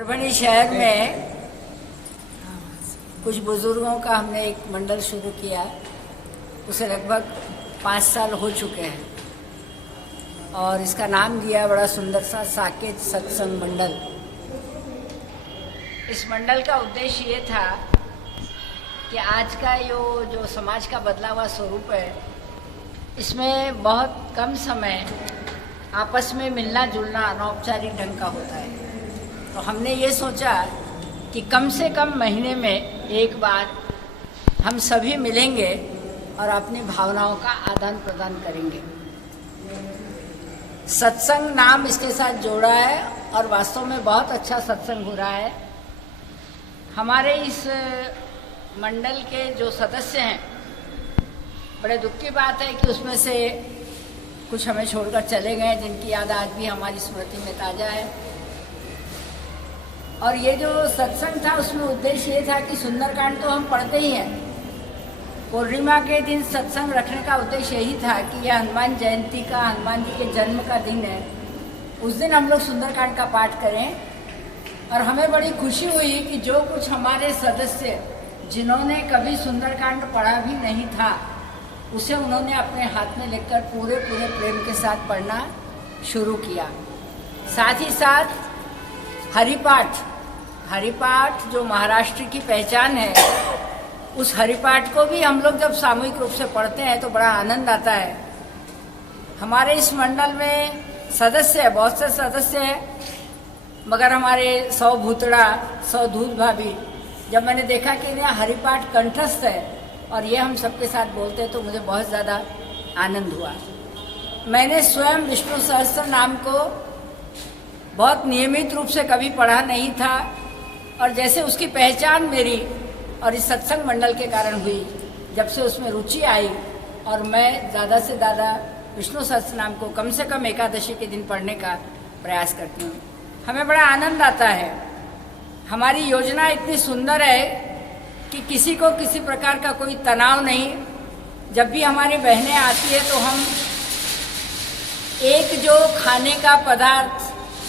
परभणी शहर में कुछ बुजुर्गों का हमने एक मंडल शुरू किया। उसे लगभग 5 साल हो चुके हैं और इसका नाम दिया बड़ा सुंदर सा साकेत सत्संग मंडल। इस मंडल का उद्देश्य ये था कि आज का जो समाज का बदला हुआ स्वरूप है, इसमें बहुत कम समय आपस में मिलना जुलना अनौपचारिक ढंग का होता है। तो हमने ये सोचा कि कम से कम महीने में एक बार हम सभी मिलेंगे और अपनी भावनाओं का आदान प्रदान करेंगे। सत्संग नाम इसके साथ जोड़ा है और वास्तव में बहुत अच्छा सत्संग हो रहा है। हमारे इस मंडल के जो सदस्य हैं, बड़े दुख की बात है कि उसमें से कुछ हमें छोड़कर चले गए, जिनकी याद आज भी हमारी स्मृति में ताज़ा है। और ये जो सत्संग था उसमें उद्देश्य ये था कि सुंदरकांड तो हम पढ़ते ही हैं। पूर्णिमा के दिन सत्संग रखने का उद्देश्य यही था कि यह हनुमान जयंती का, हनुमान जी के जन्म का दिन है। उस दिन हम लोग सुंदरकांड का पाठ करें। और हमें बड़ी खुशी हुई कि जो कुछ हमारे सदस्य जिन्होंने कभी सुंदरकांड पढ़ा भी नहीं था, उसे उन्होंने अपने हाथ में लेकर पूरे प्रेम के साथ पढ़ना शुरू किया। साथ ही साथ हरिपाठ जो महाराष्ट्र की पहचान है, उस हरिपाठ को भी हम लोग जब सामूहिक रूप से पढ़ते हैं तो बड़ा आनंद आता है। हमारे इस मंडल में सदस्य है, बहुत से सदस्य हैं, मगर हमारे 100 भूतड़ा 100 दूध भाभी, जब मैंने देखा कि इन्हें हरिपाठ कंठस्थ है और ये हम सबके साथ बोलते हैं तो मुझे बहुत ज़्यादा आनंद हुआ। मैंने स्वयं विष्णु सहस्त्र नाम को बहुत नियमित रूप से कभी पढ़ा नहीं था और जैसे उसकी पहचान मेरी और इस सत्संग मंडल के कारण हुई, जब से उसमें रुचि आई और मैं ज़्यादा से ज़्यादा विष्णु सहस्त्र नाम को कम से कम एकादशी के दिन पढ़ने का प्रयास करती हूँ। हमें बड़ा आनंद आता है। हमारी योजना इतनी सुंदर है कि किसी को किसी प्रकार का कोई तनाव नहीं। जब भी हमारी बहनें आती है तो हम एक जो खाने का पदार्थ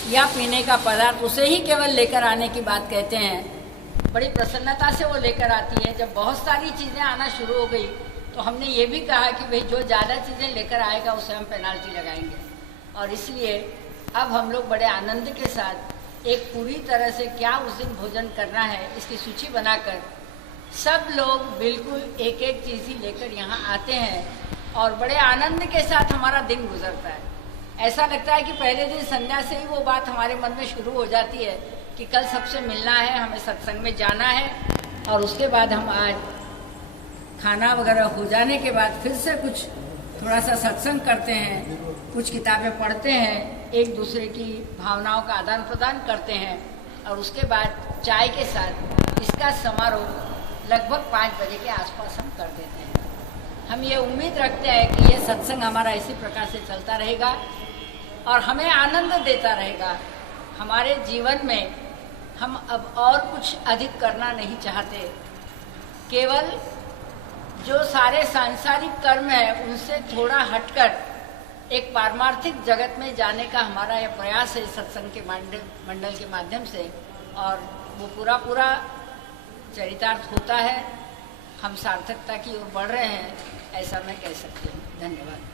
या पीने का पदार्थ उसे ही केवल लेकर आने की बात कहते हैं। बड़ी प्रसन्नता से वो लेकर आती है। जब बहुत सारी चीज़ें आना शुरू हो गई तो हमने ये भी कहा कि भाई जो ज़्यादा चीज़ें लेकर आएगा उसे हम पेनाल्टी लगाएंगे। और इसलिए अब हम लोग बड़े आनंद के साथ एक पूरी तरह से क्या उस दिन भोजन करना है इसकी सूची बनाकर सब लोग बिल्कुल एक एक चीज़ ही लेकर यहाँ आते हैं और बड़े आनंद के साथ हमारा दिन गुजरता है। ऐसा लगता है कि पहले दिन संध्या से ही वो बात हमारे मन में शुरू हो जाती है कि कल सबसे मिलना है, हमें सत्संग में जाना है। और उसके बाद हम आज खाना वगैरह हो जाने के बाद फिर से कुछ थोड़ा सा सत्संग करते हैं, कुछ किताबें पढ़ते हैं, एक दूसरे की भावनाओं का आदान प्रदान करते हैं और उसके बाद चाय के साथ इसका समारोह लगभग 5 बजे के आसपास हम कर देते हैं। हम ये उम्मीद रखते हैं कि ये सत्संग हमारा इसी प्रकार से चलता रहेगा और हमें आनंद देता रहेगा। हमारे जीवन में हम अब और कुछ अधिक करना नहीं चाहते। केवल जो सारे सांसारिक कर्म है उनसे थोड़ा हटकर एक पारमार्थिक जगत में जाने का हमारा यह प्रयास है सत्संग के मंडल के माध्यम से, और वो पूरा चरितार्थ होता है। हम सार्थकता की ओर बढ़ रहे हैं, ऐसा मैं कह सकती हूँ। धन्यवाद।